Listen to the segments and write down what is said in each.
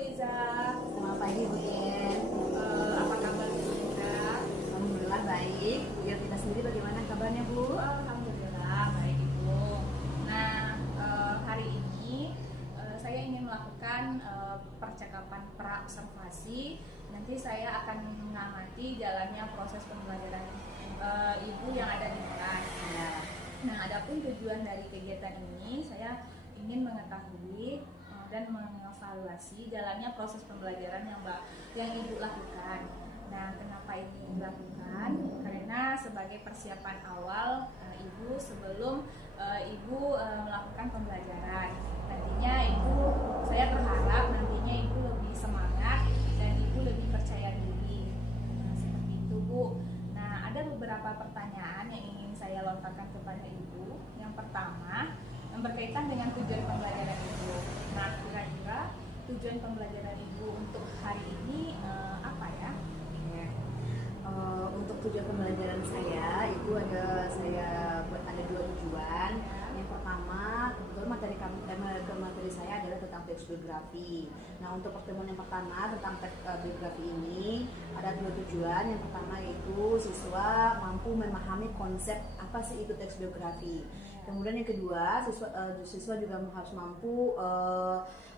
Liza. Selamat pagi Bu Yen. Apa kabar Bu Liza? Alhamdulillah baik. Bu Yen, kita sendiri bagaimana kabarnya Bu? Alhamdulillah baik Ibu. Nah, hari ini saya ingin melakukan percakapan pra-observasi. Nanti saya akan mengamati jalannya proses pembelajaran Ibu yang ada di kelas. Ya. Nah, adapun tujuan dari kegiatan ini, saya ingin mengetahui dan mengevaluasi jalannya proses pembelajaran yang Ibu lakukan. Nah, kenapa ini dilakukan? Karena sebagai persiapan awal Ibu sebelum Ibu melakukan pembelajaran. Nantinya saya berharap nantinya Ibu lebih semangat dan Ibu lebih percaya diri. Nah, seperti itu Bu. Nah, ada beberapa pertanyaan yang ingin saya lontarkan kepada Ibu. Yang pertama, yang berkaitan dengan tujuan pembelajaran Ibu. Nah, kira-kira tujuan pembelajaran Ibu untuk hari ini apa ya? Ya. Untuk tujuan pembelajaran saya itu ada dua tujuan. Yang pertama, kebetulan materi saya adalah tentang teks biografi. Nah, untuk pertemuan yang pertama tentang teks biografi ini ada dua tujuan. Yang pertama yaitu siswa mampu memahami konsep apa sih itu teks biografi. Kemudian yang kedua, siswa juga harus mampu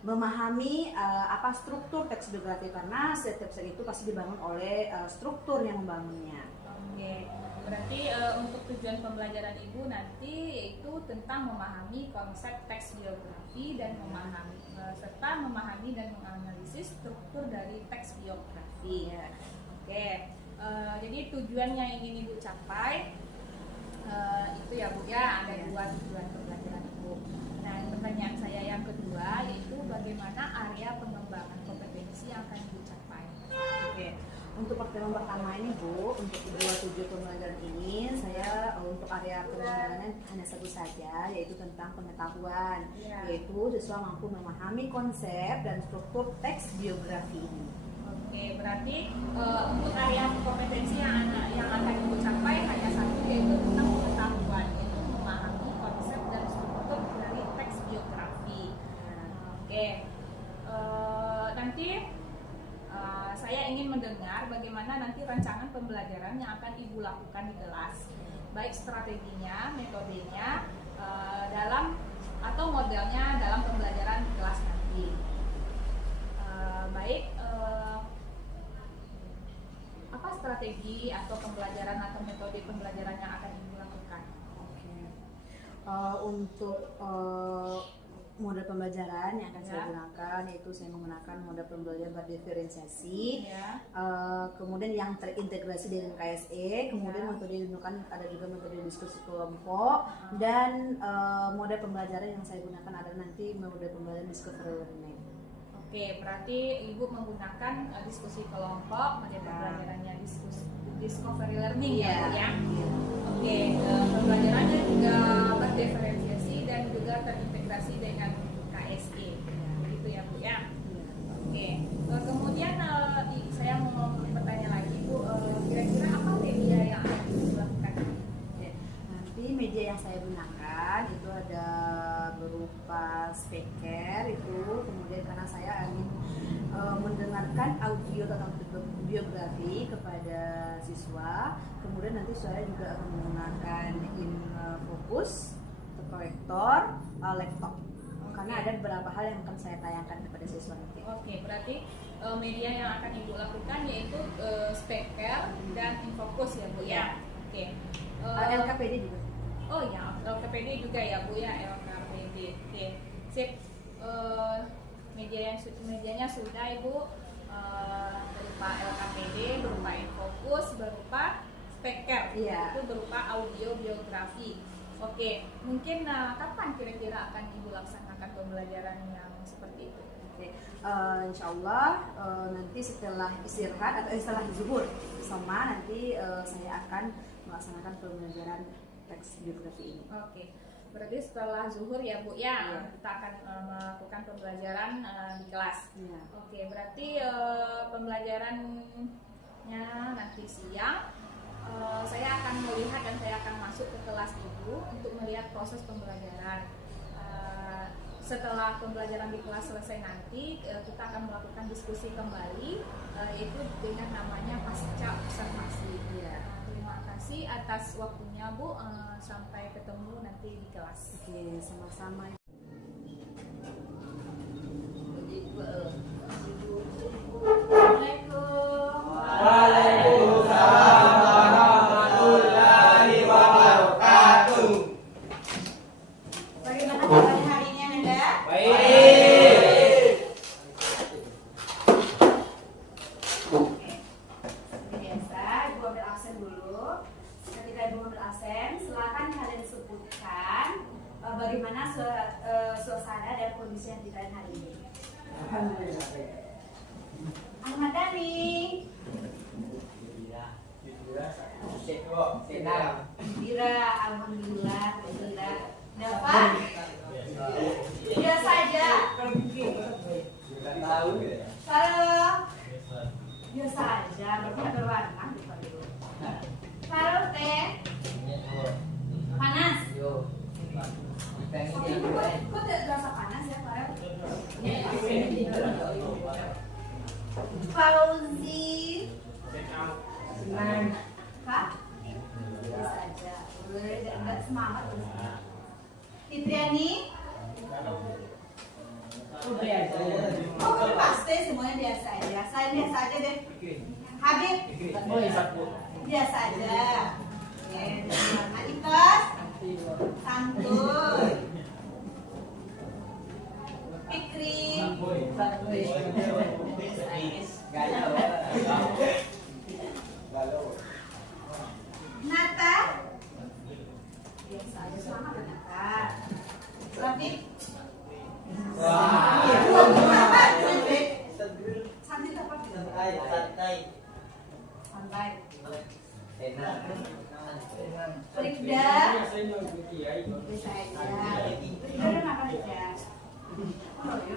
memahami apa struktur teks biografi, karena setiap teks itu pasti dibangun oleh struktur yang membangunnya. Oke, berarti untuk tujuan pembelajaran Ibu nanti itu tentang memahami konsep teks biografi dan serta memahami dan menganalisis struktur dari teks biografi. Ya. Oke, jadi tujuan yang ingin Ibu capai itu ya Bu ya, ada dua tujuan pembelajaran Ibu. Nah, pertanyaan saya yang kedua yaitu bagaimana area pengembangan kompetensi yang akan Ibu capai. Oke. Untuk pertemuan pertama ini Bu, untuk dua tujuan pembelajaran ini saya untuk area pengembangan hanya satu saja, yaitu tentang pengetahuan, yaitu siswa mampu memahami konsep dan struktur teks biografi ini. Oke, berarti untuk area kompetensi yang akan Ibu capai hanya satu, yaitu tentang pengetahuan, yaitu memahami konsep dan struktur dari teks biografi. Oke, nanti saya ingin mendengar bagaimana nanti rancangan pembelajaran yang akan Ibu lakukan di kelas, baik strateginya, metodenya, atau modelnya dalam pembelajaran di kelas nanti. Apa strategi atau pembelajaran atau metode pembelajaran yang akan Ibu lakukan? Oke. Untuk model pembelajaran yang akan saya gunakan yaitu saya menggunakan model pembelajaran berdiferensiasi, kemudian yang terintegrasi dengan KSE, kemudian metode digunakan ada juga metode diskusi kelompok, dan model pembelajaran yang saya gunakan adalah nanti model pembelajaran discovery learning. Oke, berarti Ibu menggunakan diskusi kelompok, metode pembelajarannya discovery learning ya. Oke, pembelajarannya juga berdiferensiasi dan juga terintegrasi dengan KSE, begitu ya Bu ya. Oke, kemudian saya mau bertanya lagi Bu, kira-kira apa media yang akan Ibu lakukan? Nanti media yang saya gunakan itu ada berupa speaker itu, kemudian karena saya ingin mendengarkan audio tentang biografi kepada siswa, kemudian nanti saya juga akan menggunakan infocus, proyektor, laptop, karena ada beberapa hal yang akan saya tayangkan kepada siswa nanti. Oke, berarti media yang akan Ibu lakukan yaitu speaker dan infocus ya Bu ya. Oke. LKPD juga. Oh ya, LKPD juga ya Bu ya, LKPD. Oke, sip. Medianya sudah Ibu, berupa LKPD, berupa infocus, berupa speaker, itu berupa audio biografi. Oke, mungkin kapan kira-kira akan Ibu laksanakan pembelajaran yang seperti itu? Oke, insya Allah nanti setelah istirahat atau setelah zuhur sama nanti saya akan melaksanakan pembelajaran teks biografi ini. Oke, berarti setelah zuhur ya Bu ya, kita akan melakukan pembelajaran di kelas. Oke, berarti pembelajarannya nanti siang. Saya akan melihat dan saya akan masuk ke kelas Ibu untuk melihat proses pembelajaran. setelah pembelajaran di kelas selesai nanti kita akan melakukan diskusi kembali, yaitu dengan namanya pasca observasi. Iya. Terima kasih atas waktunya Bu, sampai ketemu nanti di kelas. Oke, sama-sama. Waalaikumsalam warahmatullahi wabarakatuh. Bagaimana kabarnya hari ini, Anda? Baik. Seperti biasa, Ibu ambil absen dulu. Ketika Ibu ambil absen, silakan kalian sebutkan bagaimana suasana dan kondisi yang di kalian hari ini. Ahmad Dhani, Dira, alhamdulillah, alhamdulillah. Dapat? Biasa aja. Farel, biasa aja. Berarti ada warna di Farel. Farel teh panas. Tapi kok tidak terasa panas ya Farel? Fauzi, Kak? Biasa aja. Enggak semangat. Fitriani? Oh, kan pasti semuanya biasa aja. Saya biasa aja deh. Habib? Biasa aja. Oke, ikhlas? Santuy. Fikri? Nata? Biasa aja, semangat ya, Nata. Rafiq? Apa? Santai apa? Santai. Frida? Bisa aja. Frida udah makan aja. Oh iya,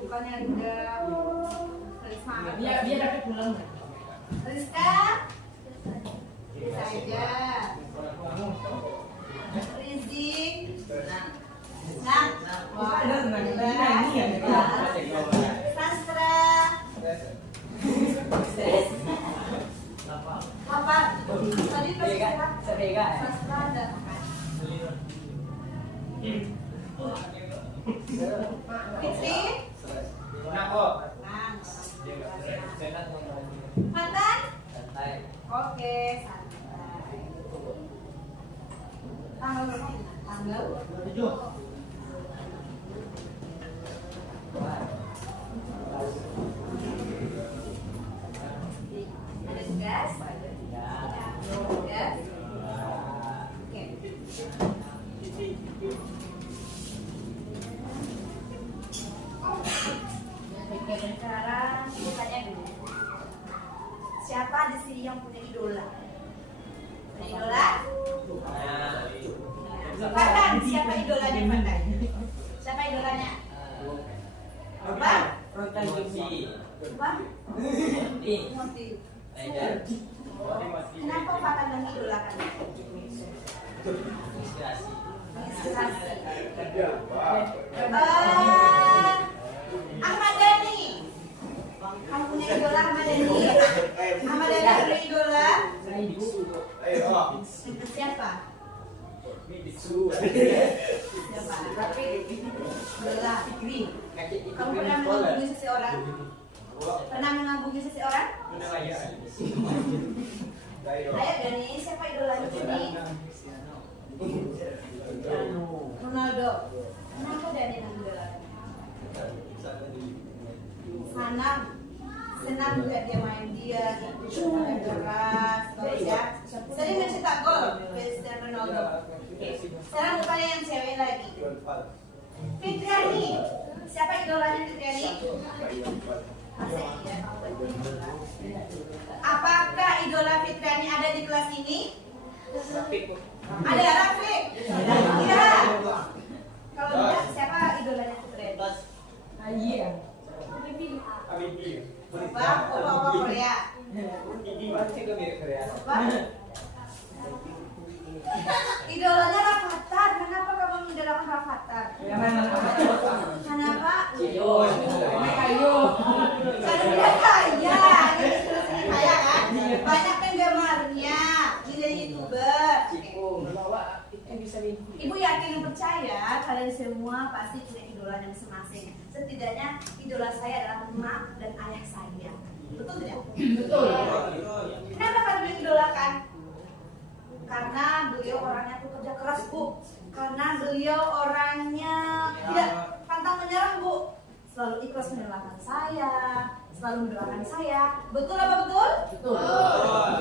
bukannya Linda. Semangat. Dia dapat pulang. Rizka? Bisa aja. Rizik? Nah, wah, Sastra? Apa? Tadi Sastra ada. Fitri? Matan? Oke, santai. Tanggal berapa? Tanggal 7. Ada tugas? Tugas? Oke. Sekarang kita tanya dulu. Siapa di sini yang punya idola? Punya idola? Fatan, siapa idolanya Fatan? Siapa idolanya? Apa? Apa? Moti. Kenapa Fatan mengidolakan? Inspirasi. Ahmad Dhani. Kamu punya idola Ahmad Dhani? Ahmad Dhani punya idola? Siapa? Siapa? Idola Fikri. Kamu pernah mengagumi seseorang? Pernah mengagumi seseorang? Ayo Dhani, siapa idolanya Dhani? Ronaldo. Kenapa Dhani mengidolakan? Sanam. Senang melihat dia main, dia keras, ya. Sering mencetak gol Cristiano Ronaldo. Sekarang bukannya yang cewek lagi. Fitriani, siapa idolanya Fitriani? Apakah idola Fitriani ada di kelas ini? Ada Rafiq? Iya. Kalau tidak, siapa idolanya Fitriani? Apa Korea? Apa? Idolanya Rafathar. Kenapa kamu mengidolakan Rafathar? Tar. Kenapa? Kenapa? Kayu. Karena dia kaya, jadi sini kaya kan? Banyak penggemarnya, jadi YouTuber. Ibu yakin dan percaya kalian semua pasti punya idolanya masing-masing. Setidaknya idola saya adalah emak dan ayah saya. Betul tidak? Betul. Kenapa kalian mengidolakan? Karena beliau orangnya tuh kerja keras, Bu. Karena beliau orangnya tidak pantang menyerah, Bu. Selalu ikhlas menyerahkan saya, selalu mendoakan saya. Betul apa betul? Betul.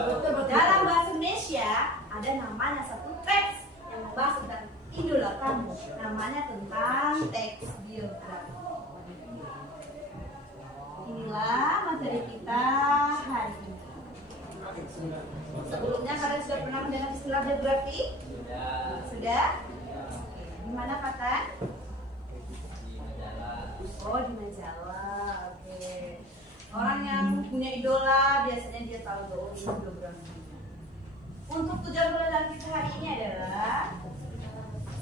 Betul. Dalam bahasa Indonesia ada namanya satu teks yang membahas tentang idola kamu. Namanya tentang teks biografi. Inilah materi kita hari ini. Sebelumnya kalian sudah pernah mendengar istilah biografi? Sudah? Di mana Fatan? Oh, di majalah. Oke. Orang yang punya idola biasanya dia tahu bahwa ini biografi. Untuk tujuan pembelajaran kita hari ini adalah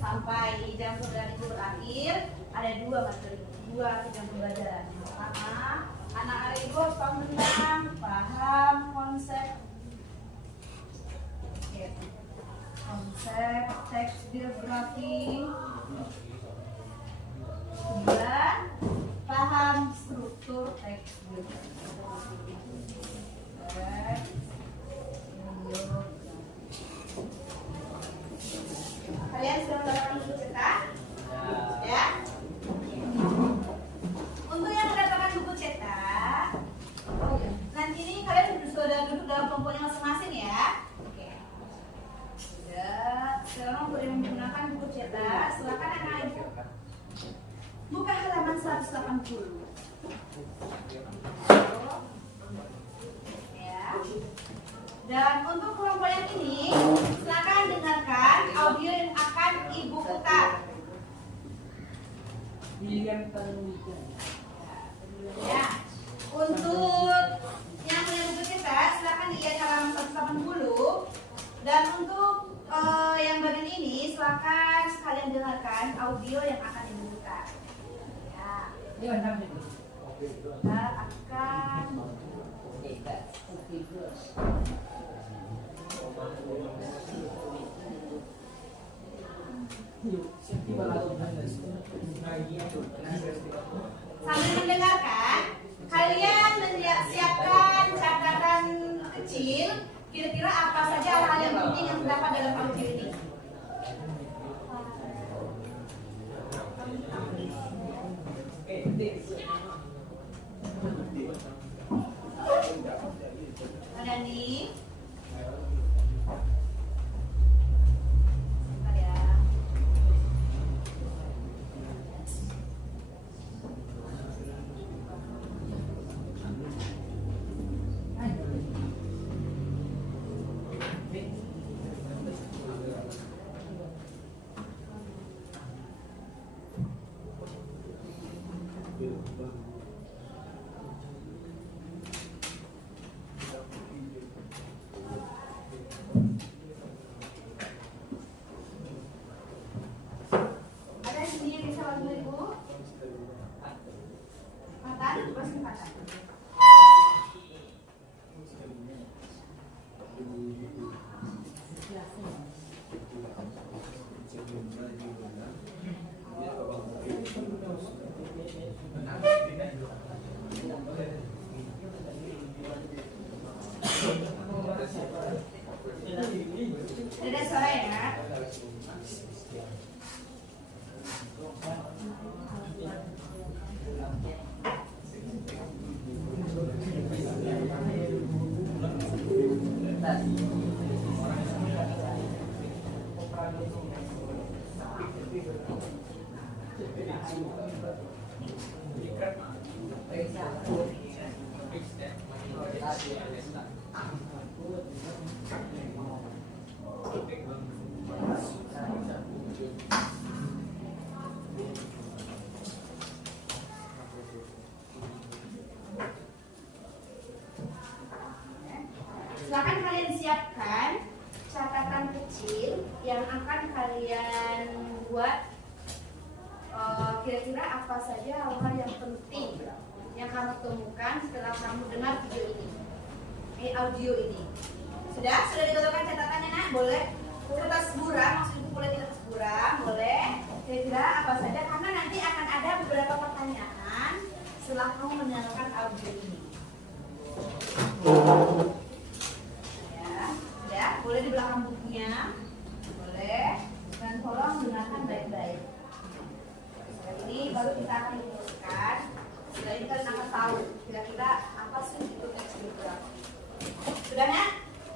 sampai jam pembelajaran itu berakhir ada dua materi, dua jam pembelajaran. Yang pertama, anak-anak ibu harus paham konsep teks biografi. Kedua, paham struktur teks biografi. Kalian sudah mendapatkan buku cetak? Ya. Untuk yang mendapatkan buku cetak, nanti ini kalian sudah duduk dalam kelompoknya masing-masing ya. Oke. Sudah. Sekarang untuk yang menggunakan buku cetak, silakan anak ibu buka halaman 180. Ya. Dan untuk kelompok yang ini, silakan dengarkan audio yang akan ibu putar. Ya. Untuk yang punya buku cetak, silakan dilihat halaman 180. Dan untuk yang bagian ini, silakan sekalian dengarkan audio yang akan ibu putar. Ya. Kita akan sambil mendengarkan, kalian siapkan catatan kecil. Kira-kira apa saja hal-hal yang penting yang terdapat dalam audio ini? Ada nih. Ada. Ada yang sendiri bisa bantu ibu? Matan, masih matan. Ada suara ya? Silakan kalian siapkan catatan kecil yang akan kalian buat kira-kira apa saja hal-hal yang penting yang kamu temukan setelah kamu dengar video ini, audio ini? Sudah ditentukan catatannya, nak? Boleh kertas buram, maksud ibu boleh kertas buram, boleh. Kira-kira apa saja, karena nanti akan ada beberapa pertanyaan setelah kamu mendengarkan audio ini. Ya, boleh di belakang bukunya, boleh. Dan tolong dengarkan baik-baik. Setelah ini baru kita akan menuliskan. Setelah ini kalian akan tahu kira-kira apa sih itu teks diagram. Sudah, nak?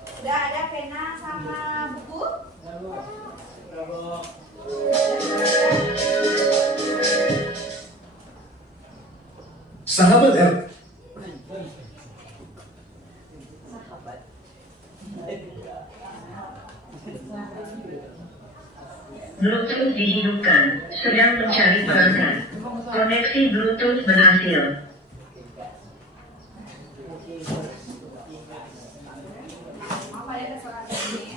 Sudah ada pena sama buku? Sahabat R. Bluetooth dihidupkan, sedang mencari perangkat. Koneksi Bluetooth berhasil. Apa ya kesalahan ini?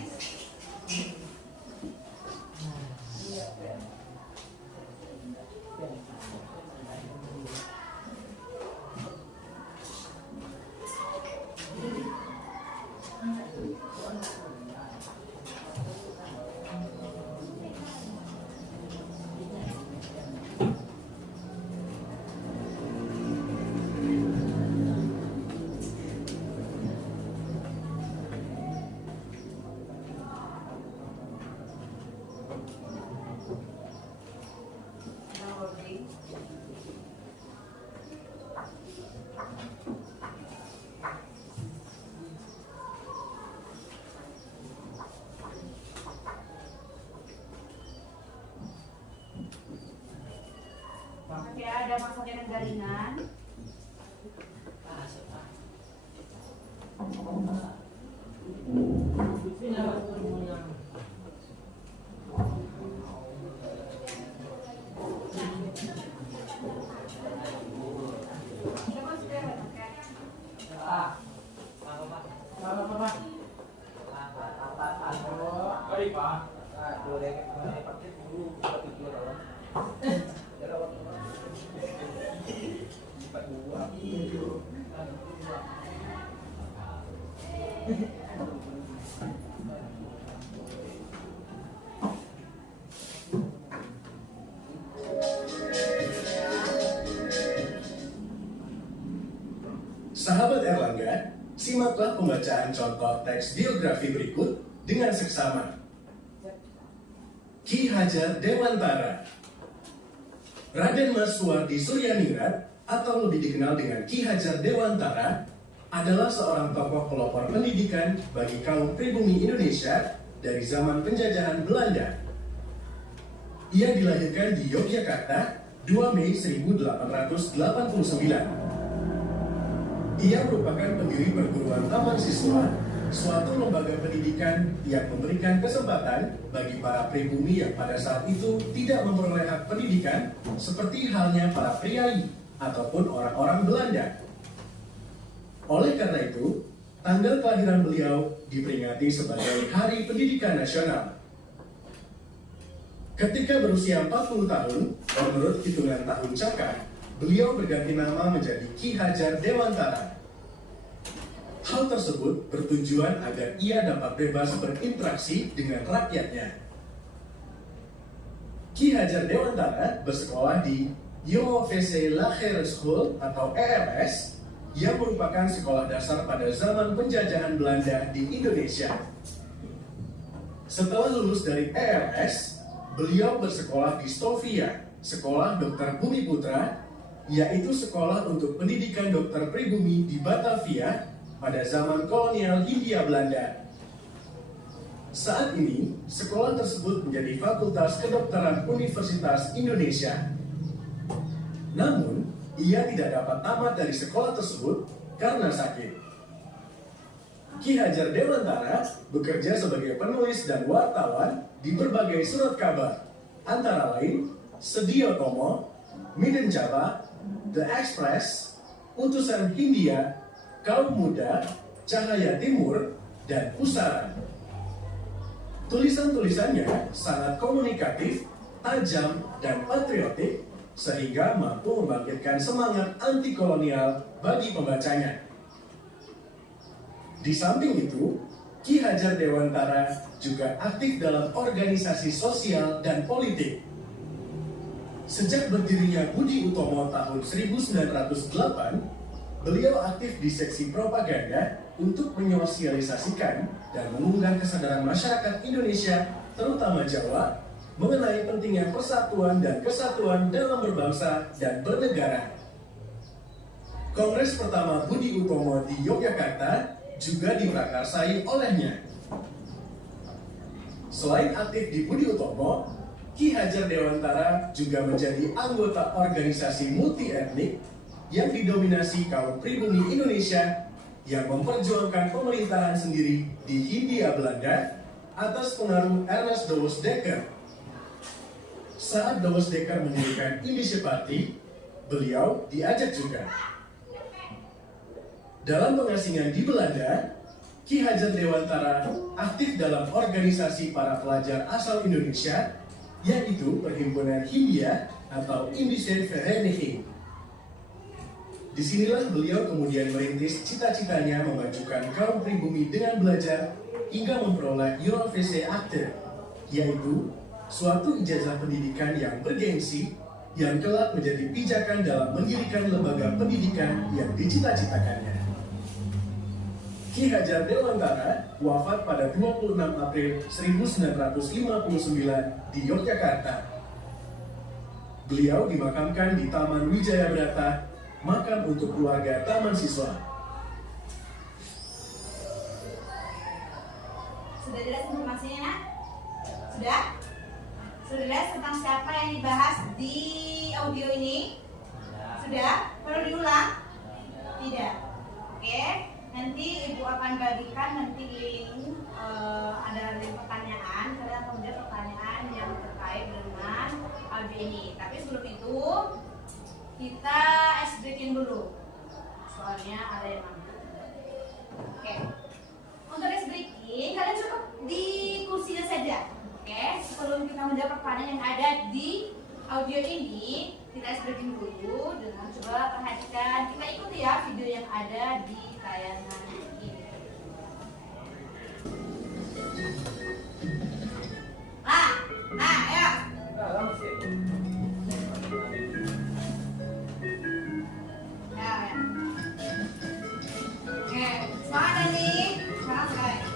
Oke, ada masalah yang ringan. Sahabat Erlangga, simaklah pembacaan contoh teks biografi berikut dengan seksama. Ki Hajar Dewantara. Raden Mas Suwardi Suryaningrat atau lebih dikenal dengan Ki Hajar Dewantara adalah seorang tokoh pelopor pendidikan bagi kaum pribumi Indonesia dari zaman penjajahan Belanda. Ia dilahirkan di Yogyakarta 2 Mei 1889. Ia merupakan pendiri perguruan Taman Siswa, suatu lembaga pendidikan yang memberikan kesempatan bagi para pribumi yang pada saat itu tidak memperoleh hak pendidikan seperti halnya para priai ataupun orang-orang Belanda. Oleh karena itu, tanggal kelahiran beliau diperingati sebagai Hari Pendidikan Nasional. Ketika berusia 40 tahun, menurut hitungan tahun Caka, beliau berganti nama menjadi Ki Hajar Dewantara. Hal tersebut bertujuan agar ia dapat bebas berinteraksi dengan rakyatnya. Ki Hajar Dewantara bersekolah di Yovese Lacher School atau ELS yang merupakan sekolah dasar pada zaman penjajahan Belanda di Indonesia. Setelah lulus dari ELS, beliau bersekolah di Stovia, Sekolah Dokter Bumi Putra, yaitu sekolah untuk pendidikan dokter pribumi di Batavia pada zaman kolonial Hindia Belanda. Saat ini, sekolah tersebut menjadi Fakultas Kedokteran Universitas Indonesia. Namun, ia tidak dapat tamat dari sekolah tersebut karena sakit. Ki Hajar Dewantara bekerja sebagai penulis dan wartawan di berbagai surat kabar, antara lain Sedio Tomo, Midden Java, The Express, Utusan Hindia, Kaum Muda, Cahaya Timur, dan Pusara. Tulisan-tulisannya sangat komunikatif, tajam, dan patriotik, sehingga mampu membangkitkan semangat anti kolonial bagi pembacanya. Di samping itu, Ki Hajar Dewantara juga aktif dalam organisasi sosial dan politik. Sejak berdirinya Budi Utomo tahun 1908, beliau aktif di seksi propaganda untuk menyosialisasikan dan mengundang kesadaran masyarakat Indonesia, terutama Jawa, mengenai pentingnya persatuan dan kesatuan dalam berbangsa dan bernegara. Kongres pertama Budi Utomo di Yogyakarta juga diprakarsai olehnya. Selain aktif di Budi Utomo, Ki Hajar Dewantara juga menjadi anggota organisasi multi etnik yang didominasi kaum pribumi Indonesia yang memperjuangkan pemerintahan sendiri di Hindia Belanda atas pengaruh Ernest Douwes Dekker. Saat Douwes Dekker mendirikan Indische Party, beliau diajak juga. Dalam pengasingan di Belanda, Ki Hajar Dewantara aktif dalam organisasi para pelajar asal Indonesia, yaitu Perhimpunan Hindia atau Indische Vereniging. Disinilah beliau kemudian merintis cita-citanya memajukan kaum pribumi dengan belajar hingga memperoleh Universiteit Akte, yaitu suatu ijazah pendidikan yang bergengsi yang kelak menjadi pijakan dalam mendirikan lembaga pendidikan yang dicita-citakannya. Ki Hajar Dewantara wafat pada 26 April 1959 di Yogyakarta. Beliau dimakamkan di Taman Wijaya Brata, makam untuk keluarga Taman Siswa. Sudah jelas informasinya, nak? Sudah? Sudah jelas tentang siapa yang dibahas di audio ini? Sudah? Perlu diulang? Tidak. Oke. Nanti Ibu akan bagikan nanti link, ada link pertanyaan. Kalian akan menjawab pertanyaan yang terkait dengan audio ini. Tapi sebelum itu kita ice breaking dulu. Soalnya ada yang ngantuk. Oke. Untuk ice breaking, kalian cukup di kursinya saja. Oke, sebelum kita menjawab pertanyaan yang ada di audio ini, kita ice breaking dulu dengan coba perhatikan, kita ikuti ya video yang ada di tayangan ini. Ya. Ya. Oke, semangat Dani. Semangat guys.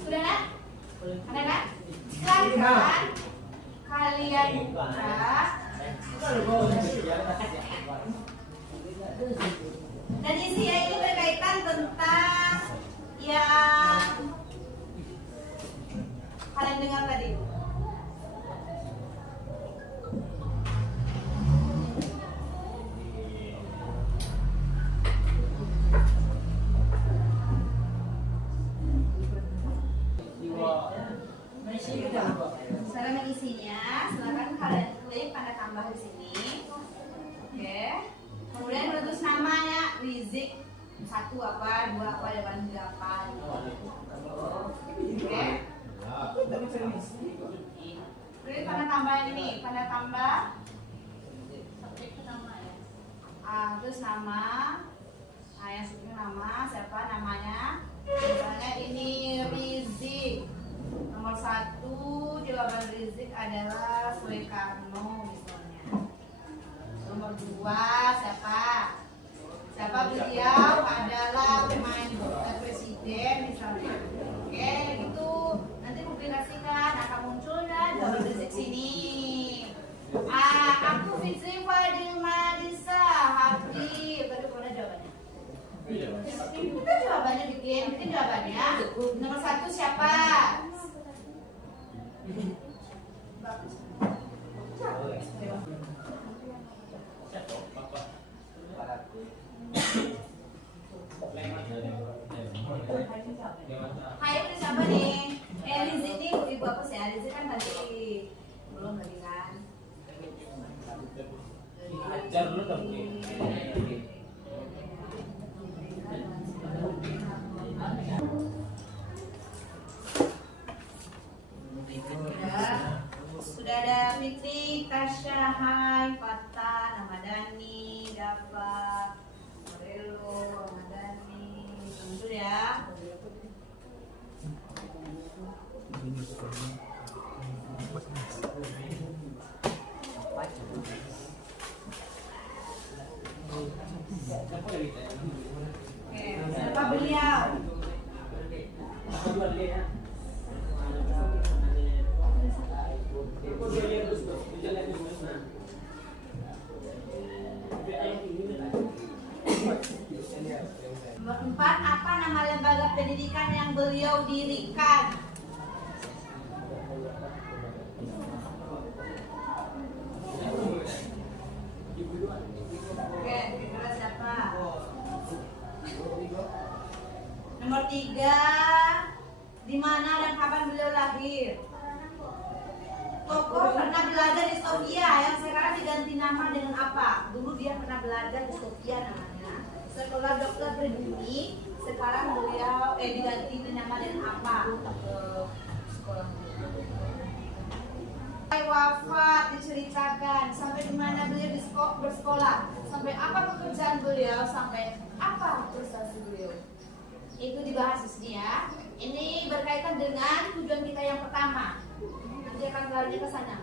Sudah nak? Anak-anak, silakan kalian buka. Dan isinya ini berkaitan tentang yang kalian dengar tadi. Cara mengisinya, silakan kalian klik tanda tambah di sini. Oke. Kemudian menulis namanya Rizik 1 apa, 2 apa, depan 8. Oke. Klik tanda tambah ini, tanda tambah. Terus nama. Yang sebutnya nama, siapa namanya? Misalnya ini Rizik. Nomor 1 jawaban Rizik adalah Soekarno misalnya. Nomor 2 siapa? Siapa beliau adalah pemain presiden misalnya. Oke, gitu. Nanti publikasikan akan muncul ya jawaban Rizik sini. Aku Fitri Fadil Marisa Habib. Tadi mana jawabannya? Kita jawabannya bikin jawabannya. Nomor 1 siapa? Hai, ini siapa nih? Rizik nih, ibu aku sih. Rizik kan tadi belum lagi kan? Ajar dulu dong. Sudah ada Fitri, Tasya, Hai, Fatah, Ramadhani, Dafa, Morelo, Ramadhani, tunggu ya. Oke, siapa beliau? Nomor 4, apa nama lembaga pendidikan yang beliau dirikan? Oke, kira siapa? Nomor 3, di mana dan kapan beliau lahir? Tokoh pernah belajar di Sofia yang sekarang diganti nama dengan apa? Dulu dia pernah belajar di Sofia namanya. Sekolah Dokter Pribumi, sekarang beliau diganti nama dengan apa? Sekolah wafat diceritakan sampai di mana beliau bersekolah, sampai apa pekerjaan beliau, sampai apa prestasi beliau. Itu dibahas di sini ya. Ini berkaitan dengan tujuan kita yang pertama. Nanti akan lari ke sana.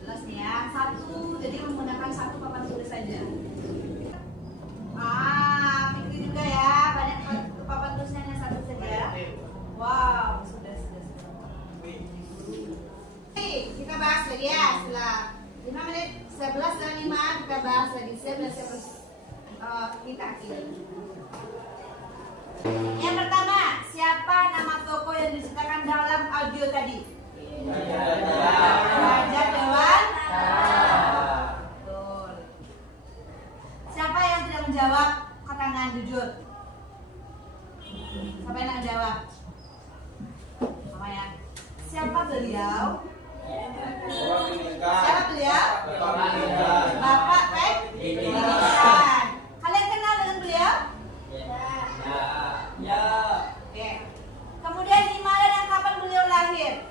Jelas nih ya. 1, jadi menggunakan 1 papan tulis saja. Fikri juga ya. Banyak papan tulisnya hanya 1 saja. Wow, sudah. Kita bahas lagi ya. Setelah 5 menit, 11 dan 5 kita bahas lagi. Kita akhiri. Yang pertama, siapa nama tokoh yang diceritakan dalam audio tadi? Raja Dewan. Betul. Siapa yang tidak menjawab? Katakan jujur. Siapa yang tidak menjawab? Apa ya? Siapa beliau? Siapa beliau? Bapak Pendidikan. Kalian kenal dengan beliau? Ya. Oke. Kemudian di mana dan kapan beliau lahir?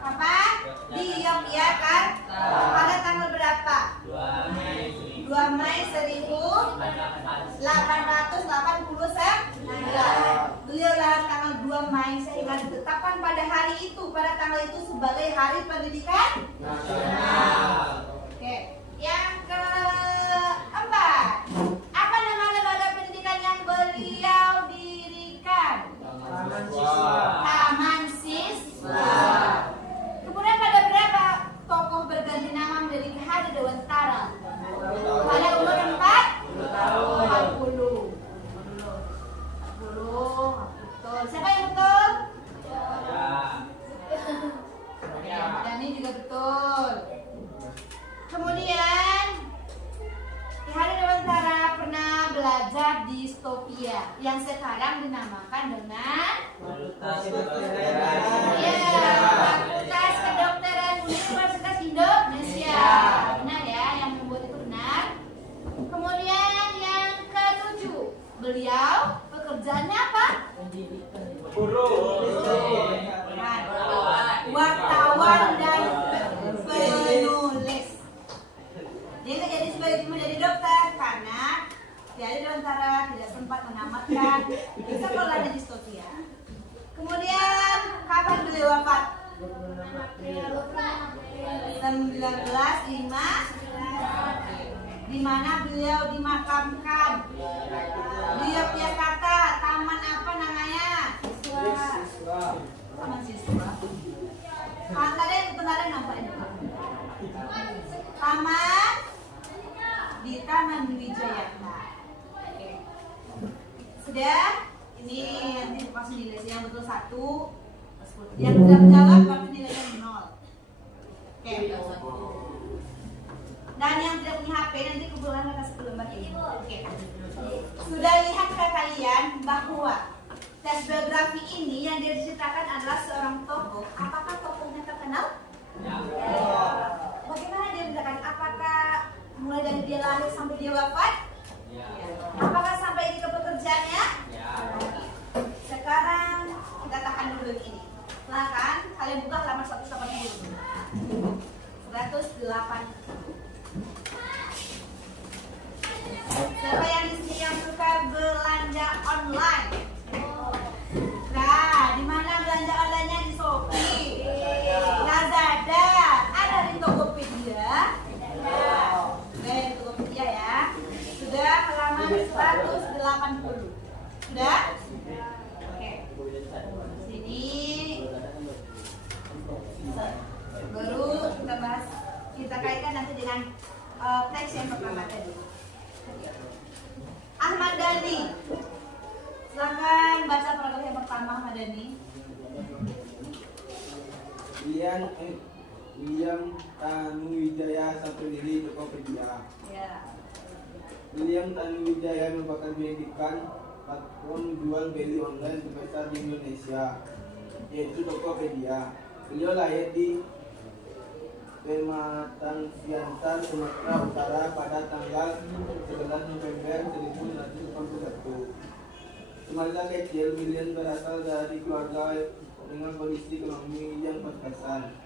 Kapan? Di Yogyakarta. Pada tanggal berapa? 2 Mei 1889. Beliau lahir tanggal 2 Mei sehingga ditetapkan pada hari itu, pada tanggal itu sebagai Hari Pendidikan Nasional. Oke. Yang keempat, apa nama lembaga pendidikan yang beliau dirikan? Taman Siswa. Kemudian pada berapa tokoh berganti nama menjadi Hari Dewantara? Pada umur 40. Betul. Siapa yang betul? Dan ini juga betul. Kemudian Ki Hari Dewantara pernah belajar di Sofia yang sekarang dinamakan dengan Fakultas Kedokteran Universitas Indonesia. Benar ya, yang membuat itu benar. Kemudian yang ke-7, beliau pekerjaannya apa? Wartawan dan penulis. Dia nggak jadi menjadi dokter karena Ki Hari Dewantara tidak sempat menamatkan sekolahnya di Sofia. beliau wafat? 1905. Di mana beliau dimakamkan? Beliau punya kata taman apa namanya? Taman siswa. Kalian beneran nampak ini? Taman di Taman Wijayaka. Oke. Sudah? Ini nanti kasih nilai yang betul 1. Yang tidak menjawab berarti nilainya 0. Oke. Dan yang tidak punya HP nanti kebetulan kasih ke lembar ini. Oke. Sudah lihatkah kalian bahwa tes biografi ini yang diceritakan adalah seorang tokoh? Apakah tokohnya terkenal? Ya. Bagaimana dia menceritakan? Apakah mulai dari dia lahir sampai dia wafat? Ya. Apakah sampai ini ke pekerjaannya? Ya. Sekarang kita tahan dulu ini. Silakan kalian buka halaman 180. 108. Siapa yang di sini yang suka belanja online? Nah, di mana belanja online-nya? Di Shopee, Lazada, ada di Tokopedia. Oke, di Tokopedia ya. Sudah halaman 180. Sudah? Oke. Sini. Baru kita bahas, kita kaitkan nanti dengan teks yang pertama tadi. Ahmad Dhani. Silakan baca paragraf yang pertama, Ahmad Dhani. William Tanuwijaya sang pendiri Tokopedia. Ya. William Tanuwijaya merupakan pendidikan platform jual beli online terbesar di Indonesia, yaitu Tokopedia. Beliau lahir di Pematang Siantar, Sumatera Utara pada tanggal 11 November 1981. Semasa kecil, William berasal dari keluarga dengan kondisi ekonomi yang pas-pasan.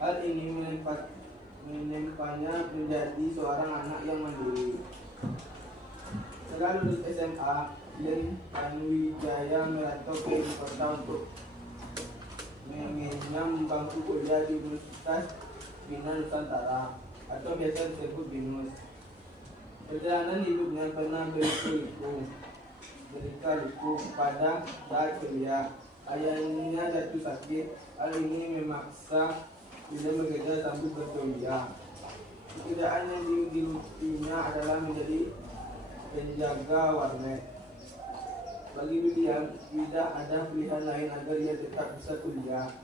Hal ini menempatnya menjadi seorang anak yang mandiri. Setelah lulus SMA, William Tanuwijaya merantau ke ibu kota untuk mengenyam bangku kuliah di Universitas Bina Nusantara atau biasa disebut BINUS. Perjalanan hidupnya pernah berliku pada saat kuliah. Ayahnya jatuh sakit. Hal ini memaksa dia bekerja sambil berkuliah. Pekerjaan yang dilutinya adalah menjadi penjaga warnet. Bagi William, tidak ada pilihan lain agar ia tetap bisa kuliah.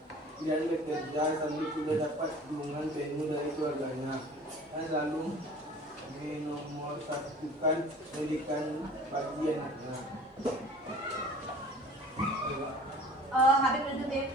Pilihan bekerja sambil kuliah dapat dukungan penuh dari keluarganya dan selalu menomorsatukan pendidikan bagi anaknya. Habib dulu, Beb.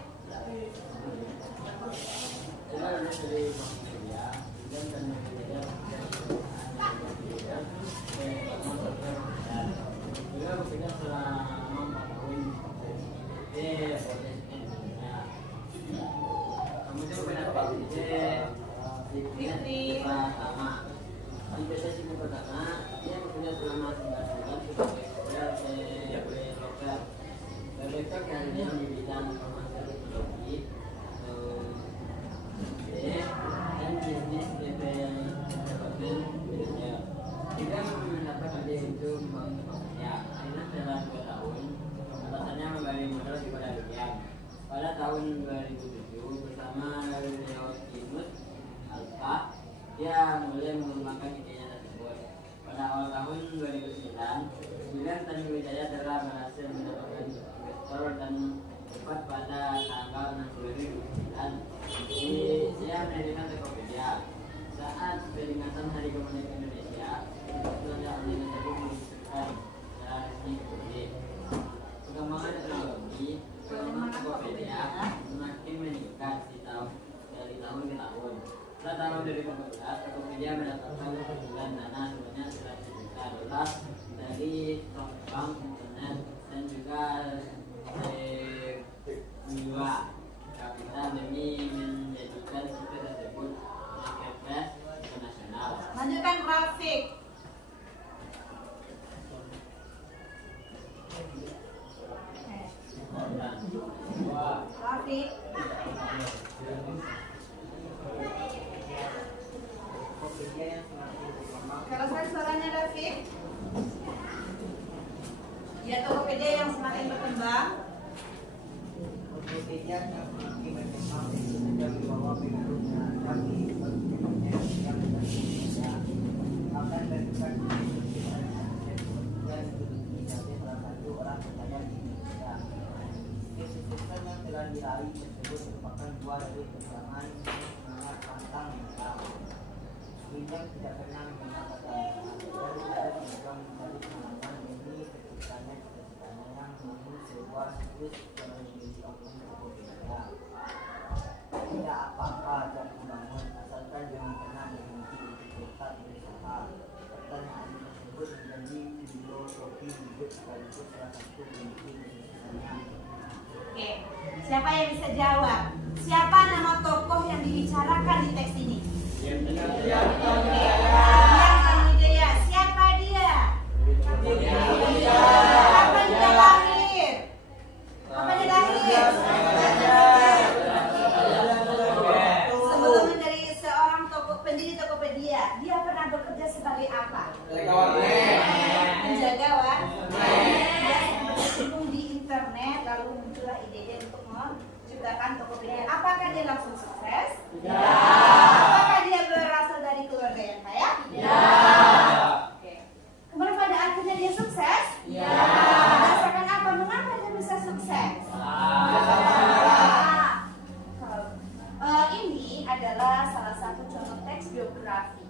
Pada tahun 2007 bersama Leotinus Alfa, dia mulai mengembangkan idenya tersebut. Pada awal tahun 2009, William Tanuwijaya telah berhasil mendapatkan investor dan tepat pada tanggal 6 Juli 2009, dia mendirikan Tokopedia. Saat peringatan Hari Kemerdekaan Indonesia, belanja online tersebut diluncurkan secara resmi ke publik. Perkembangan teknologi Tokopedia semakin meningkat dari tahun ke tahun. Pada tahun 2014, Tokopedia mendapatkan pengumpulan dana sebanyak $100 juta dari SoftBank Internet dan juga Miwa Kapital demi menjadikan situs tersebut marketplace internasional. Lanjutkan grafik. Grafik. Tokopedia yang semakin berkembang. Kalau saya suaranya David. Ya, Tokopedia yang semakin berkembang. Tokopedia yang semakin berkembang itu sudah dibawa pengaruhnya, tapi berikutnya yang berbeda. Akan melakukan dan menjadi salah satu orang percaya di Indonesia. Kesuksesan yang telah diraih tersebut merupakan buah dari perjuangan semangat pantang menyerah. Bintang tidak pernah mengenal kata menyerah dan tidak berjuang mencari pengalaman demi terciptanya cita-citanya yang membangun sebuah situs yang menjadi oknum Tokopedia. Tidak apa-apa yang membangun asalkan jangan pernah berhenti untuk tetap berusaha. Pertanyaan tersebut menjadi filosofi hidup sekaligus salah satu kunci kesuksesannya. Oke, siapa yang bisa jawab? Siapa nama tokoh yang dibicarakan di teks ini? Dian Tanujaya. Siapa dia? Kapan dia lahir? Kapan dia lahir? Sebelum menjadi seorang pendiri Tokopedia, dia pernah bekerja sebagai apa? Penjagawan. Dia berkecimpung di internet, lalu muncullah ide untuk menciptakan Tokopedia. Apakah dia langsung sukses? Apakah dia berasal dari keluarga yang kaya? Oke. Kemudian pada akhirnya dia sukses? Berdasarkan apa? Mengapa dia bisa sukses? Ini adalah salah satu contoh teks biografi.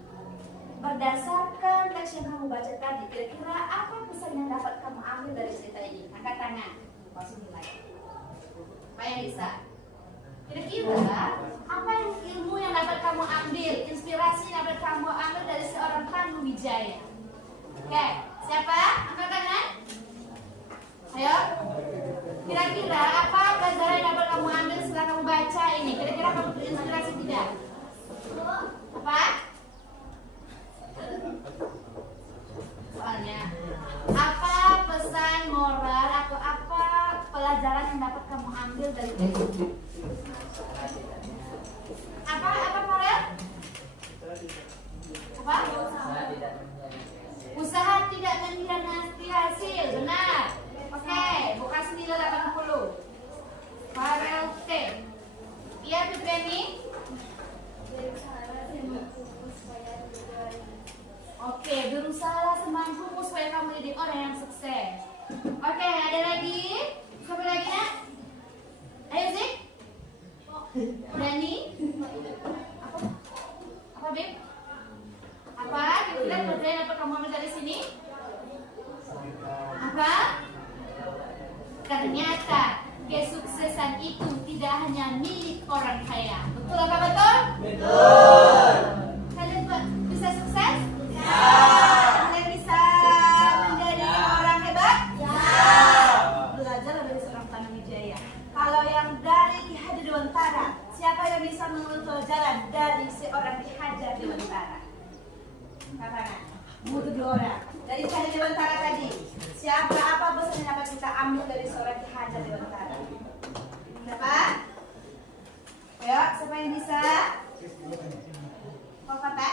Berdasarkan teks yang kamu baca tadi, kira-kira apa pesan yang dapat kamu ambil dari cerita ini? Angkat tangan. Pasti nilai. Apa yang bisa? Kira-kira apa yang ilmu yang dapat kamu ambil, inspirasi yang dapat kamu ambil dari seorang Tanuwijaya? Oke, siapa? Angkat tangan. Ayo. Kira-kira apa pelajaran yang dapat kamu ambil setelah kamu baca ini? Kira-kira kamu terinspirasi tidak? Apa? Soalnya, apa pesan moral atau apa pelajaran yang dapat kamu ambil dari teks ini? Apa moral? Apa? Usaha tidak mengkhianati hasil, benar. Oke, buka nilai 80. Farel T. Iya, Fitriani? Oke, berusaha semampumu supaya kamu menjadi orang yang sukses. Oke, ada lagi? Siapa lagi, Nak? Ayo, Zik. Berani? Apa, Beb? Apa? Kira-kira pelajaran apa kamu ambil dari sini? Apa? Ternyata kesuksesan itu tidak hanya milik orang kaya. Betul apa betul? Betul. Kalian bisa sukses? Ya. Kalian bisa menjadi orang hebat? Ya. Belajar dari seorang Tanuwijaya. Kalau yang dari Ki Hajar Dewantara, siapa yang bisa mengambil pelajaran dari seorang Ki Hajar Dewantara? Katakan, butuh 2 orang. Dari Ki Hajar Dewantara tadi, siapa apa pesan yang dapat kita ambil dari seorang Ki Hajar Dewantara? Siapa? Ayo, siapa yang bisa? Kau kata?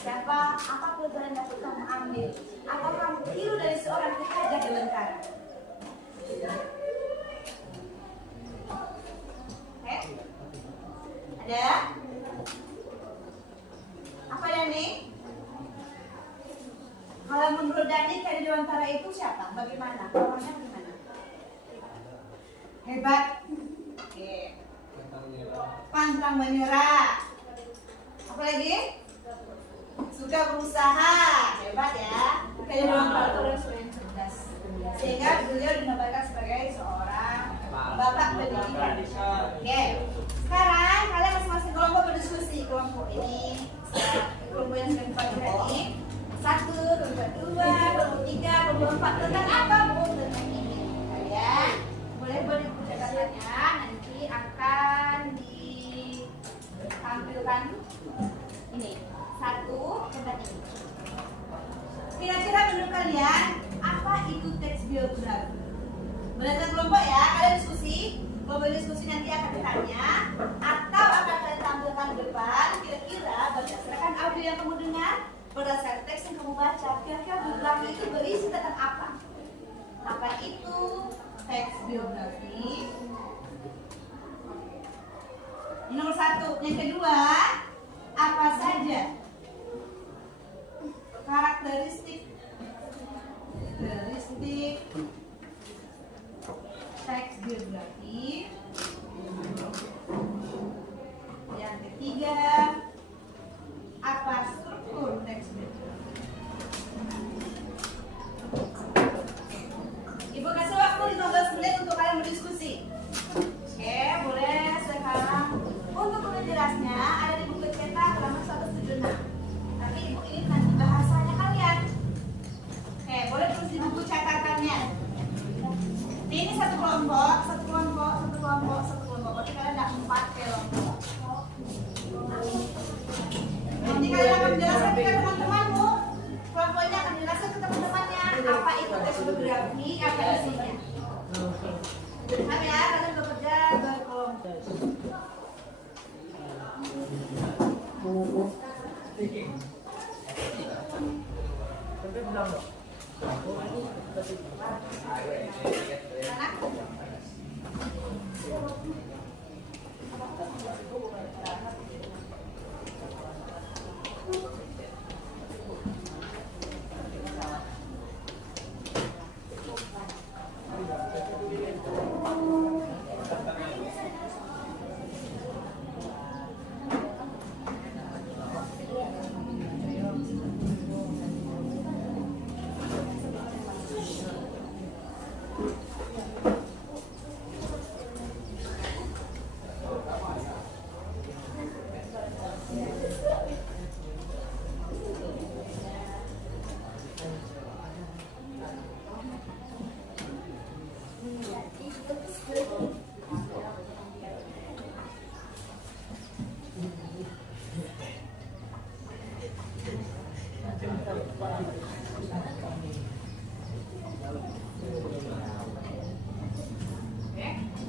Siapa? Apa pelajaran yang dapat kamu ambil? Apa kamu tiru dari seorang Ki Hajar Dewantara? Ada? Apa Dani? Kalau menurut Dani, Ki Hajar Dewantara itu siapa? Bagaimana? Orangnya bagaimana? Hebat. Oke. Pantang menyerah. Apa lagi? Suka berusaha. Hebat ya. Ki Hajar Dewantara itu orang yang cerdas. Sehingga beliau dinobatkan sebagai seorang bapak pendidikan. Oke. Sekarang kalian masing-masing kelompok berdiskusi. Kelompok ini, kelompok yang sudah dibagi tadi. 1, kelompok 2, kelompok 3, kelompok 4 tentang apa bu? Tentang ini. Kalian boleh percakapannya nanti akan ditampilkan ini. 1 tentang ini. Kira-kira menurut kalian apa itu teks biografi? Belajar kelompok ya, kalian diskusi. Kelompok diskusi nanti akan ditanya atau akan kalian tampilkan di depan. Kira-kira Nanti kalian akan menjelaskan ke teman-temanmu. Kelompoknya akan menjelaskan ke teman-temannya apa itu tes biografi, apa isinya. Paham ya? Kalian bekerja berkelompok.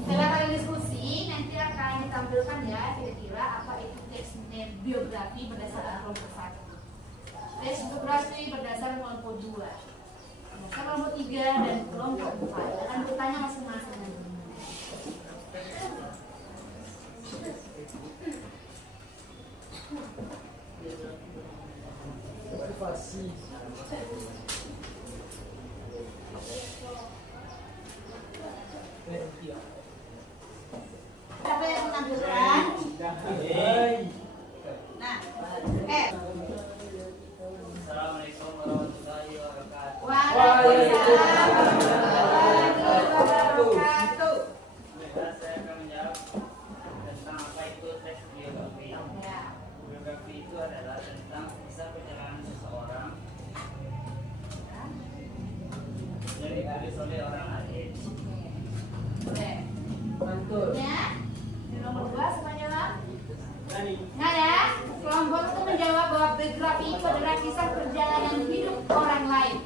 Setelah kalian diskusi, nanti akan ditampilkan ya kira-kira apa itu teks biografi berdasarkan kelompok 1, teks biografi berdasarkan kelompok 2, berdasarkan kelompok 3 dan kelompok 4. Akan bertanya masing-masing. Siapa yang menampilkan? Nah, Assalamualaikum warahmatullahi wabarakatuh. Waalaikumsalam warahmatullahi wabarakatuh. Baiklah, saya akan menjawab tentang apa itu teks biografi. Ya. Biografi itu adalah tentang kisah perjalanan seseorang yang ditulis oleh orang lain. Boleh. Mantul. Ya. Di nomor 2 siapa jawab? Nah ya, kelompok itu menjawab bahwa biografi itu adalah kisah perjalanan hidup orang lain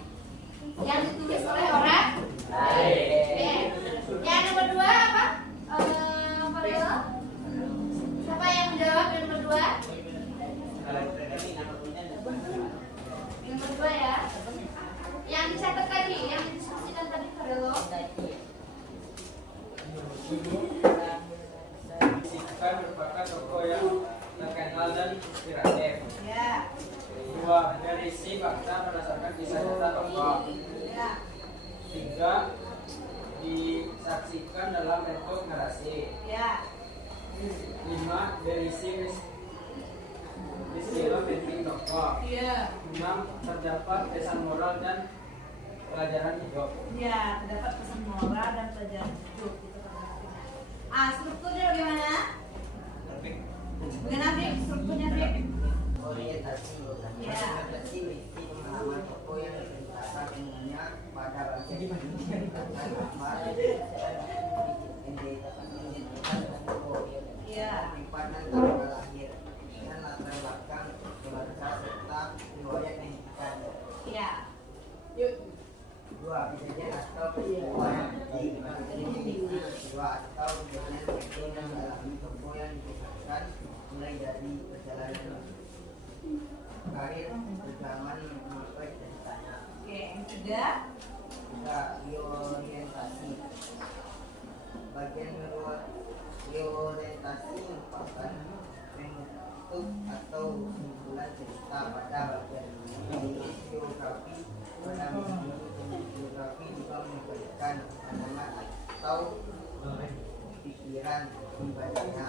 yang ditulis oleh orang lain. Yang nomor 2 apa? Farel? Siapa yang menjawab yang nomor 2? Yang nomor 2 ya. Yang dicatat tadi, yang didiskusikan tadi Farel. Siskan merupakan tokoh yang terkenal dan inspiratif. Ya. 2. Berisi fakta berdasarkan kisah nyata tokoh. Ya. 3. Disaksikan dalam bentuk narasi. Ya. 5. Berisi peristiwa penting tokoh. Iya. 6. Terdapat pesan moral dan pelajaran hidup. Ya, terdapat pesan moral dan pelajaran hidup itu artinya. Strukturnya bagaimana? Bagaimana Fik? Strukturnya Fik? Orientasi Ya. berisi pemahaman tokoh yang diceritakan umumnya pada bagian identitas tokoh, Iya. simpanan tanggal lahir dan latar belakang keluarga serta riwayat pendidikan. Iya. 2. Kejadian atau peristiwa yang penting. 2. Atau kejadian penting yang dialami tokoh yang dikisahkan mulai dari perjalanan karir zaman sampai ceritanya. Oke, yang 3. 3. Orientasi. Bagian orientasi merupakan bentuk atau simpulan cerita pada bagian biografi. Pada biografi juga memberikan pandangan atau pikiran pribadinya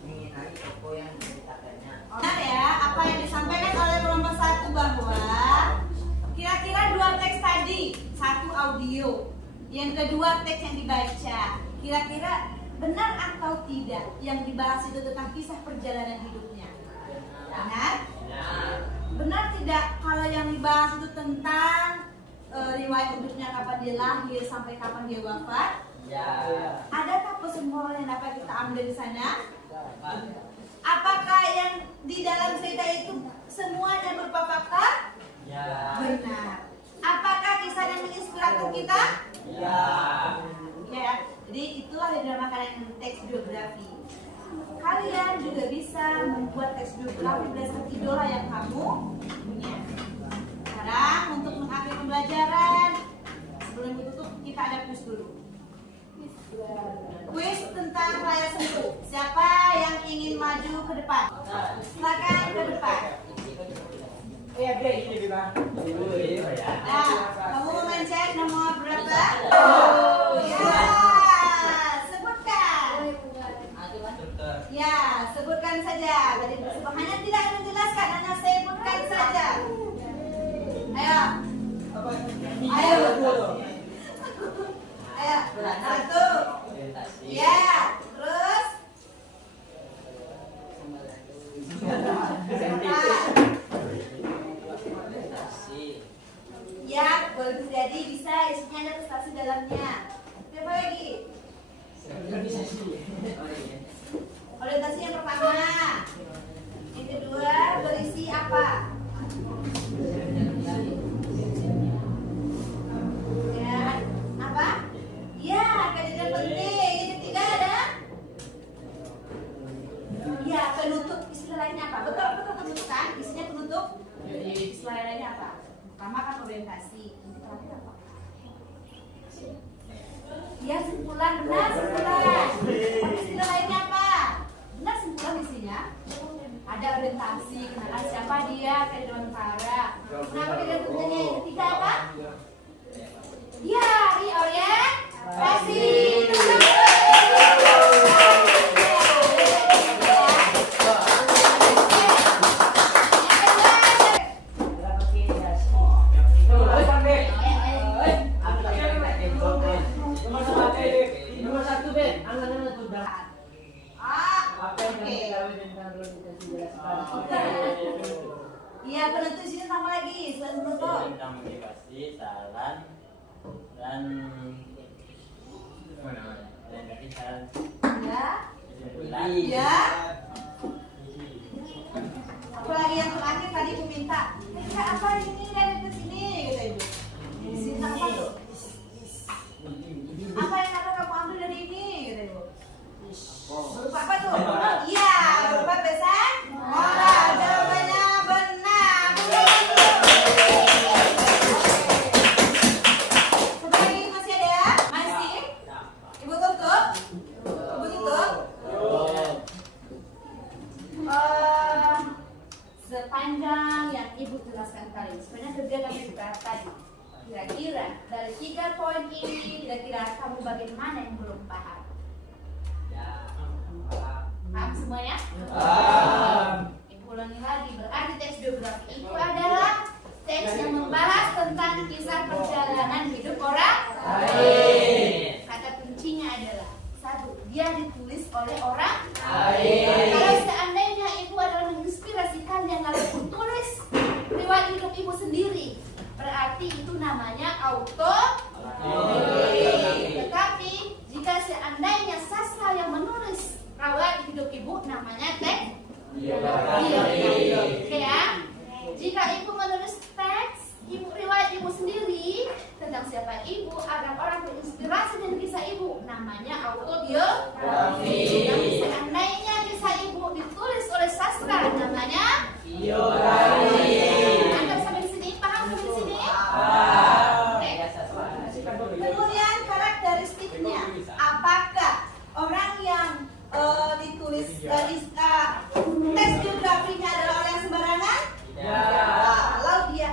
mengenai tokoh yang diceritakannya. Benar ya, apa yang disampaikan oleh kelompok 1 bahwa kira-kira 2 teks tadi, 1 audio, yang kedua teks yang dibaca, kira-kira benar atau tidak yang dibahas itu tentang kisah perjalanan hidupnya? Benar? Benar tidak kalau yang dibahas itu tentang riwayat hidupnya, kapan dia lahir sampai kapan dia wafat? Adakah pesan moral yang dapat kita ambil di sana? Apakah yang di dalam cerita biografi berdasarkan idola yang kamu punya. Sekarang untuk mengakhiri pembelajaran, sebelum ditutup kita ada kuis dulu. Kuis tentang layar sentuh. Siapa yang ingin maju ke depan? Silakan ke depan. Ya, ini gimana? Nah, kamu memencet nomor berapa? Ya, sebutkan. Ya, sebutkan saja. Jadi hanya tidak ada menjelaskan, hanya sebutkan saja. Ayo. Ayo. Ayo. Satu. Ya, terus. Ya, boleh jadi bisa isinya ada prestasi dalamnya. Siapa lagi? Orientasi yang pertama. Yang kedua berisi apa? Ya, apa? Ya, kajian penting. Yang ketiga ada? Ya, penutup. Istilah lainnya apa? Betul penutup kan? Isinya penutup. Istilah lainnya apa? Pertama kan orientasi. Yang terakhir apa? Ya, simpulan. Benar, simpulan. Tapi istilah lainnya apa? Benar, simpulan isinya. Ada orientasi, kenalan siapa dia, kehidupan. Kenapa tidak tujuannya? Yang ketiga apa? Ya, reorientasi. Iya, penentu sini sama lagi selain penutup. Tentang motivasi, saran, dan dari saran. Ya. Kesimpulan. Ya. Apalagi yang terakhir tadi ibu minta, kira apa ini dari ke sini kata ibu. Di sini apa tuh? Apa yang akan kamu ambil dari ini kata ibu? Berupa apa tuh? Iya, berupa pesan moral. Jawabannya benar. Satu lagi masih ada ya? Masih? Ibu tutup? Ibu tutup? Sepanjang yang ibu jelaskan tadi, sepanjang kegiatan kita tadi, kira-kira dari 3 poin ini, kira-kira kamu bagaimana yang belum paham? Paham semuanya? Ibu ulangi lagi, berarti teks biografi itu adalah teks yang membahas tentang kisah perjalanan hidup orang lain. Kata kuncinya adalah 1, dia ditulis oleh orang lain. Kalau seandainya ibu adalah menginspirasi kalian lalu tulis riwayat hidup ibu sendiri, berarti itu namanya autobiografi. Tetapi jika seandainya sastra yang menulis riwayat hidup ibu, namanya teks biografi. Oke ya? Jika ibu menulis teks riwayat ibu sendiri tentang siapa ibu agar orang terinspirasi dengan kisah ibu, namanya autobiografi. Tapi seandainya kisah ibu ditulis oleh sastra, namanya biografi. Anda sampai di sini paham sampai di sini? Kemudian karakteristiknya, apakah orang yang ditulis teks biografinya adalah orang yang sembarangan? Kalau dia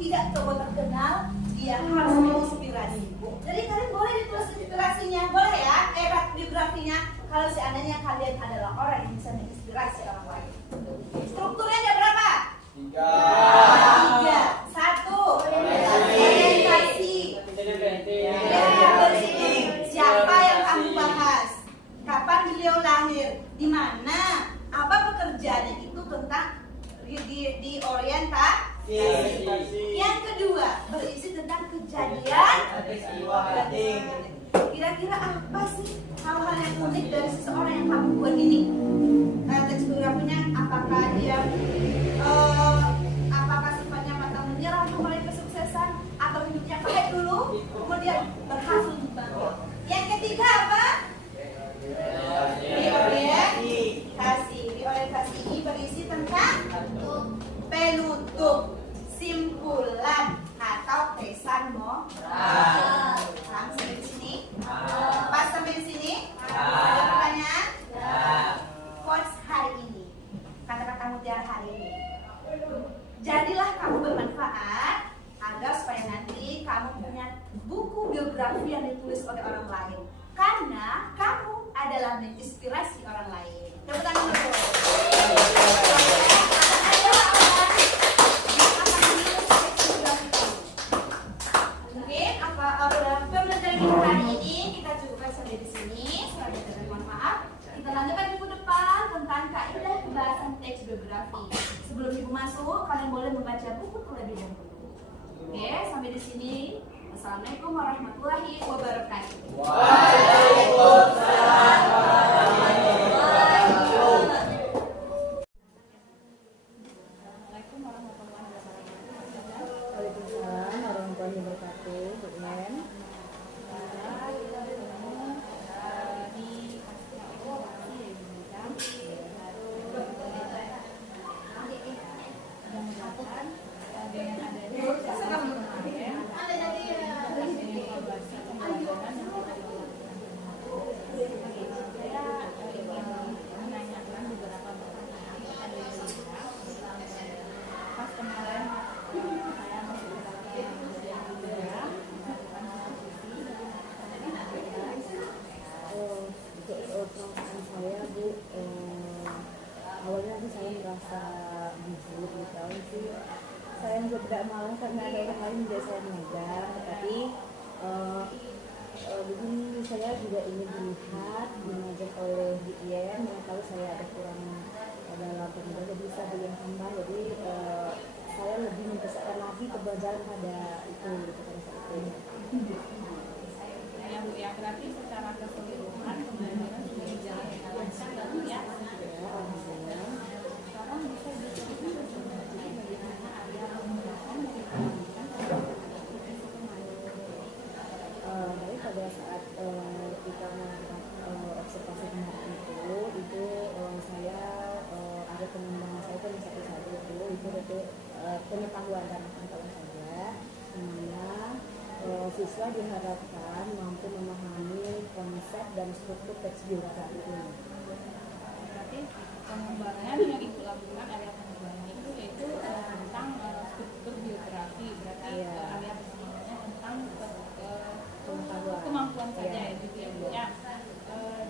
tidak tokoh terkenal, dia harus menginspirasi. Jadi kalian boleh ditulis inspirasinya, boleh ya, biografinya. Kalau seandainya kalian adalah orang yang bisa menginspirasi orang lain. Strukturnya ada berapa? 3. 1, orientasi. Siapa yang kamu bahas? Kapan beliau lahir? Di mana? Apa pekerjaannya? Itu tentang di orientasi. Yang kedua, berisi tentang kejadian. Kira-kira apa sih hal-hal yang unik dari seseorang yang kamu buat ini? Teks biografinya, apakah dia apakah sifatnya pantang menyerah untuk meraih kesuksesan, atau hidupnya pahit dulu kemudian berhasil bangkit? Yang ketiga apa? Orientasi. Orientasi ini berisi tentang Jadilah kamu bermanfaat agar supaya nanti kamu punya buku biografi yang ditulis oleh orang lain. Karena kamu adalah menginspirasi orang lain. Tepuk tangan dulu. Mungkin pembelajaran kita hari ini kita cukupkan sampai di sini. Semoga bermanfaat. Kita lanjutkan minggu depan tentang kaidah pembahasan teks biografi. Sebelum ibu masuk, kalian boleh membaca buku terlebih dahulu. Oke, sampai di sini. Assalamualaikum warahmatullahi wabarakatuh. Waalaikumsalam warahmatullahi wabarakatuh. Assalamualaikum warahmatullahi wabarakatuh. Waalaikumsalam warahmatullahi wabarakatuh. Bu Men. Kita bertemu di asrama ya Ibu Jam. Mudah-mudahan dengan adanya kemarin evaluasi pembelajaran yang kita lakukan. Saya ingin menanyakan beberapa pertanyaan kepada Ibu Jam. Pas kemarin saya menggunakan juga Untuk perasaan saya Bu, awalnya sih saya merasa gugup gitu sih. Saya juga tidak mau karena ada orang lain juga saya mengajar, tapi begini saya juga ingin dilihat diajar oleh Dian yang tahu saya ada kurang dalam pembelajaran, jadi bisa beliau tambah, jadi saya lebih mempersiapkan lagi pembelajaran pada itu gitu pada saat itu. Ya Bu, ya berarti secara keseluruhan pembelajaran sudah berjalan dengan lancar ya. Sekarang bisa diceritakan sebenarnya bagaimana area penggunaan dari pendidikan Tapi pada saat kita melakukan observasi kemarin itu saya ada pengembangan saya kan satu-satu itu pengetahuan dan pengetahuan saja, dimana siswa diharapkan mampu memahami konsep dan struktur teks biografi ini. berarti pengembangan yang Ibu lakukan area pengembangan itu yaitu tentang struktur biografi, berarti area pengembangannya tentang kemampuan saja ya gitu ya Bu ya.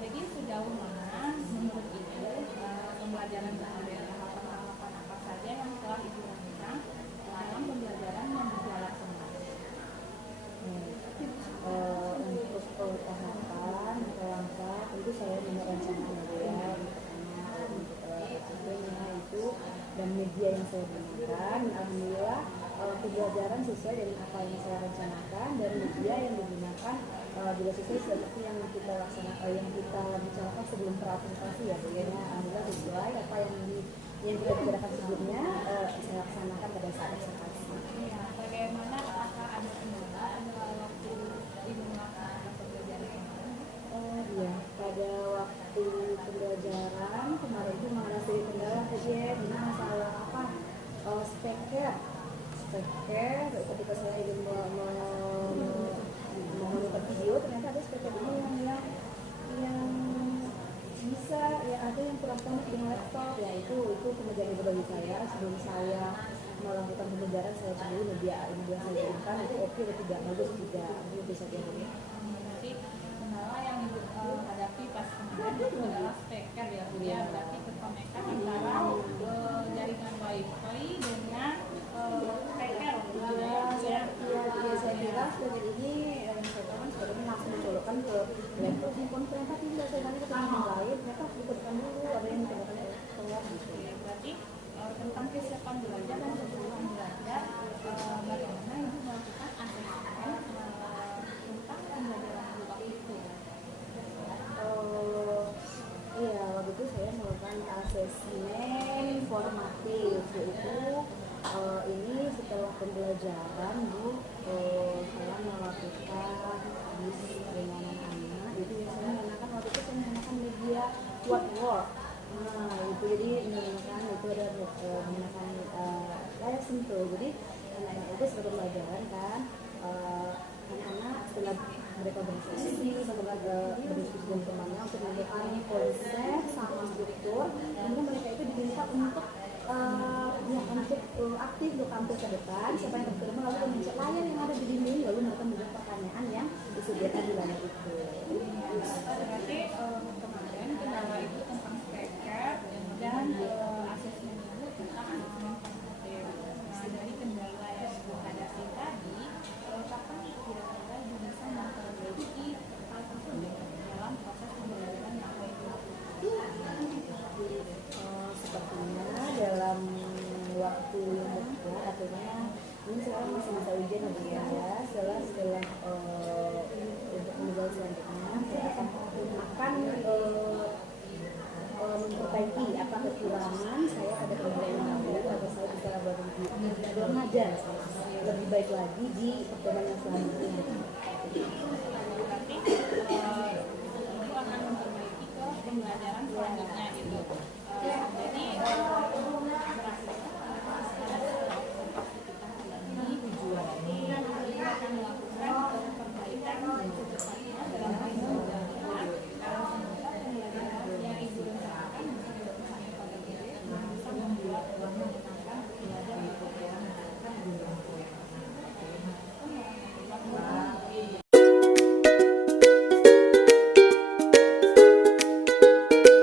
Jadi sejauh mana menurut Ibu pembelajaran sehari-hari tahapan-tahapan apa saja yang telah Ibu lakukan dalam pembelajaran yang berjalan kemarin? Untuk tahapan atau langkah tentu saya merencanakan ya, tentunya itu dan media yang saya gunakan. Alhamdulillah pembelajaran sesuai dengan apa yang saya rencanakan dan media yang digunakan juga sesuai seperti yang kita laksanakan, yang kita bicarakan sebelum presentasi ya, bagaimana alhamdulillah sesuai apa yang kita bicarakan sebelumnya saya laksanakan pada saat presentasi. Ya, bagaimana apakah ada kendala waktu Ibu melaksanakan pembelajaran kemarin? Iya, pada waktu pembelajaran kemarin itu mengalami kendala saja, ini masalah apa? Speaker. Ketika saya ingin memonitor video, ternyata ada speaker ini yang bisa ya, ada yang kurang connect dengan laptop ya, itu kemudian itu bagi saya sebelum saya melakukan pembelajaran saya cari media yang saya gunakan itu oke atau tidak, bagus tidak, itu bisa jadi. Berarti kendala yang Ibu hadapi pas kemarin itu adalah speaker ya Bu ya, berarti kekonekan antara jaringan wifi dengan speaker gitu ya. Iya, saya kira speaker ini sebenarnya langsung dicolokkan ke laptop handphone, ternyata tidak, saya nanti ketemu yang lain, ternyata dikodkan dulu, ada yang dikodkan keluar gitu. Berarti tentang kesiapan belajar dan kebutuhan belajar, bagaimana Ibu melakukan asesmen tentang pembelajaran Ibu waktu itu? Iya, waktu itu saya melakukan asesmen formatif, yaitu ini setelah pembelajaran Bu, saya melakukan dengan anak-anak, jadi saya menggunakan waktu itu saya menggunakan media whiteboard. Nah itu jadi menggunakan itu ada menggunakan layar sentuh, jadi anak-anak itu setelah pembelajaran kan anak-anak setelah mereka berdiskusi dengan temannya untuk memahami konsep sama struktur, kemudian mereka itu diminta untuk melakukan untuk aktif untuk tampil ke depan. Siapa yang ke depan lalu mencet layar yang ada di dinding, lalu mereka menjawab pertanyaan yang disediakan di layar itu. Berarti kemarin kendala itu tentang paket dan asesmen ibu tentang asesmen kognitif. Nah, dari kendala yang ibu hadapi tadi, kapan kira-kira ibu bisa memperbaiki hal tersebut dalam proses pembelajaran yang baik? Sepertinya dalam waktu yang dekat artinya ini sekarang masih masa ujian ya, setelah untuk minggu selanjutnya saya akan memperbaiki apa kekurangan saya pada pembelajaran yang lalu agar saya bisa belajar lebih baik lagi di pertemuan yang selanjutnya. Berarti ibu akan memperbaiki ke pembelajaran selanjutnya gitu. Jadi